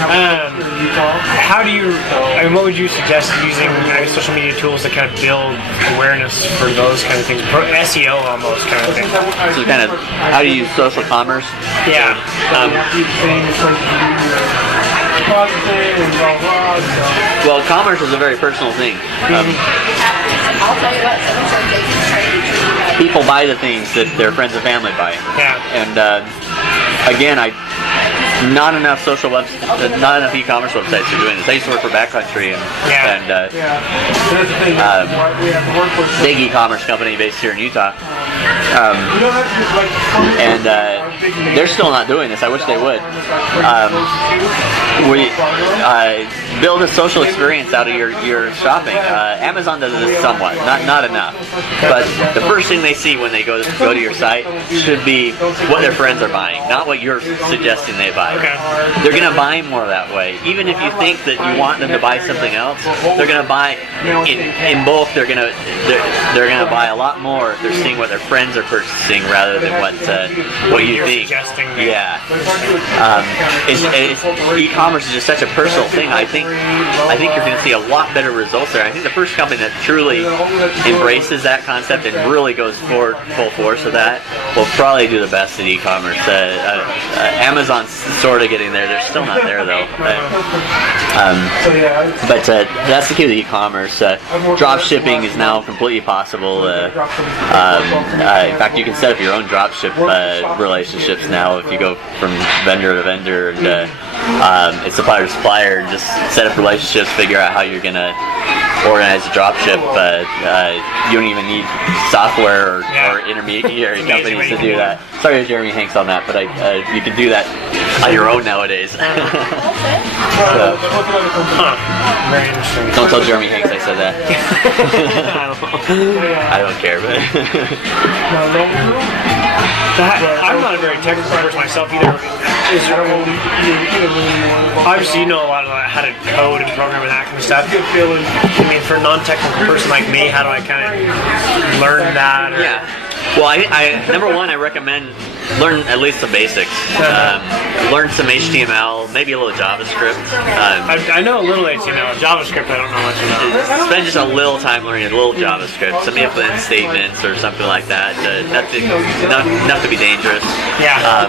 How do you? I mean, what would you suggest using social media tools to kind of build awareness for those kind of things, SEO almost kind of thing? So kind of, how do you use social commerce? Yeah. Well, commerce is a very personal thing. People buy the things that their friends and family buy. Yeah. And again, not enough not enough e-commerce websites are doing this. I used to work for Backcountry big e-commerce company based here in Utah. And they're still not doing this. I wish they would. We build a social experience out of your shopping. Amazon does this somewhat, not enough. But the first thing they see when they go to your site should be what their friends are buying, not what you're suggesting they buy. Okay. They're going to buy more that way. Even if you think that you want them to buy something else, they're going to buy in bulk. They're going to buy a lot more if they're seeing what their friends are purchasing rather than what you think. Yeah. E-commerce is just such a personal thing. I think you're going to see a lot better results there. I think the first company that truly embraces that concept and really goes full force with that will probably do the best at e-commerce. Amazon's sort of getting there. They're still not there though. But that's the key to e-commerce. Drop shipping is now completely possible. In fact, you can set up your own dropship relationships now if you go from vendor to vendor and supplier to supplier, and just set up relationships, figure out how you're going to organize a dropship. You don't even need software or intermediary companies to do that. Sorry to Jeremy Hanks on that, but you can do that on your own nowadays. Very interesting. Don't tell Jeremy Hanks I said that. I don't care, but I'm not a very technical person myself either. Obviously, you know a lot about how to code and program and that kind of stuff. I mean, for a non-technical person like me, how do I kind of learn that? Or? Yeah. Well, number one, I recommend learn at least some basics. Learn some HTML, maybe a little JavaScript. I know a little HTML. JavaScript, I don't know much about. Spend just a little time learning a little JavaScript, some if-then statements or something like that. Enough to be dangerous. Yeah.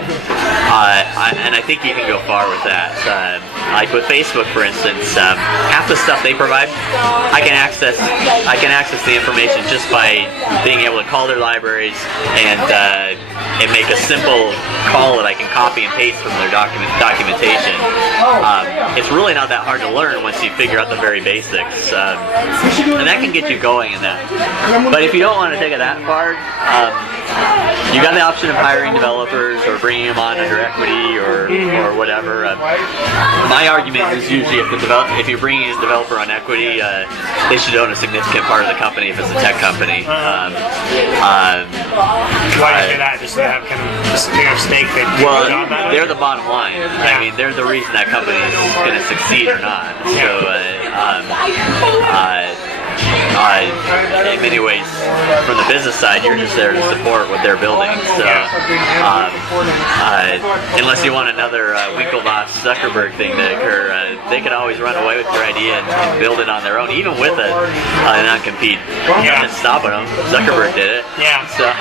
And I think you can go far with that. Like with Facebook, for instance, half the stuff they provide, I can access the information just by being able to call their libraries and make a simple call that I can copy and paste from their documentation. It's really not that hard to learn once you figure out the very basics, and that can get you going in that. But if you don't want to take it that far, you got the option of hiring developers or bringing them on under equity or whatever. My argument is usually if you're bringing a developer on equity, they should own a significant part of the company if it's a tech company. Why do you say that? Just to have kind of a stake that well, job at it? They're the bottom line. I mean, they're the reason that company is going to succeed or not. So, in many ways, from the business side, you're just there to support what they're building. So, unless you want another Winklevoss Zuckerberg thing to occur, they can always run away with your idea and build it on their own, even with a non-compete. Nothing's stopping them. Zuckerberg did it. Yeah. So,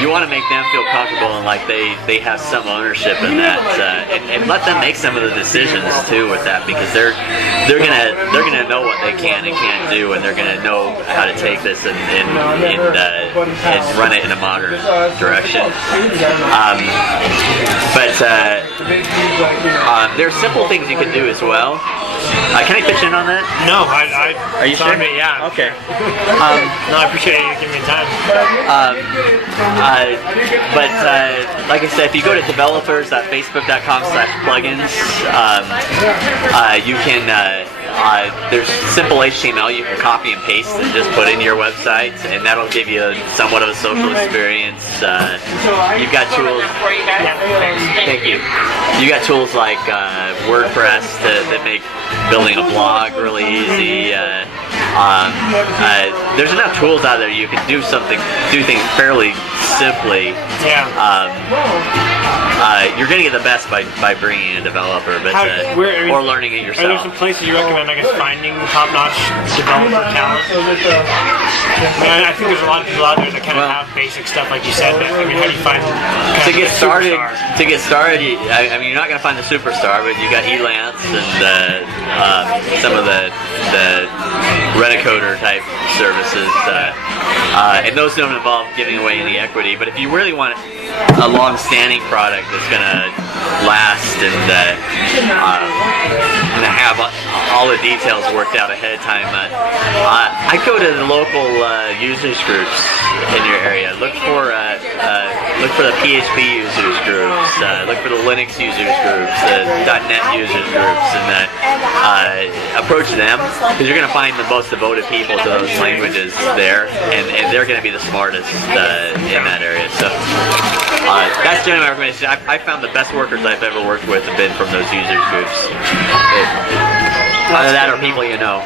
you want to make them feel comfortable and like they have some ownership in that, and let them make some of the decisions too with that, because they're gonna know what they can and can't do, and they're gonna know how to take this and run it in a modern direction. But there are simple things you can do as well. Can I pitch in on that? No, Are you sure? Yeah. Okay. No, I appreciate you giving me time. But like I said, if you go to developers.facebook.com/plugins, you can. There's simple HTML you can copy and paste and just put into your website, and that'll give you somewhat of a social experience. You've got tools. Thank you. You got tools like WordPress that make building a blog really easy. There's enough tools out there you can do things fairly simply. Yeah. You're going to get the best by bringing in a developer, but or learning it Are there yourself. some places you recommend, I guess, finding top-notch developer talent? I think there's a lot of people out there that kind of have basic stuff, like you said. But I mean, how do you find To get started, I mean, you're not going to find the superstar, but you got Elance and some of the Redicoder type services, and those don't involve giving away any equity. But if you really want a long-standing product that's going to last and have all the details worked out ahead of time, I go to the local users groups in your area. Look for the PHP users groups. Look for the Linux users groups, the .NET users groups, and approach them, because you're going to find the most devoted people to those languages there, and they're going to be the smartest in that area. So that's generally my recommendation. I found the best workers I've ever worked with have been from those users groups. Either that or people you know.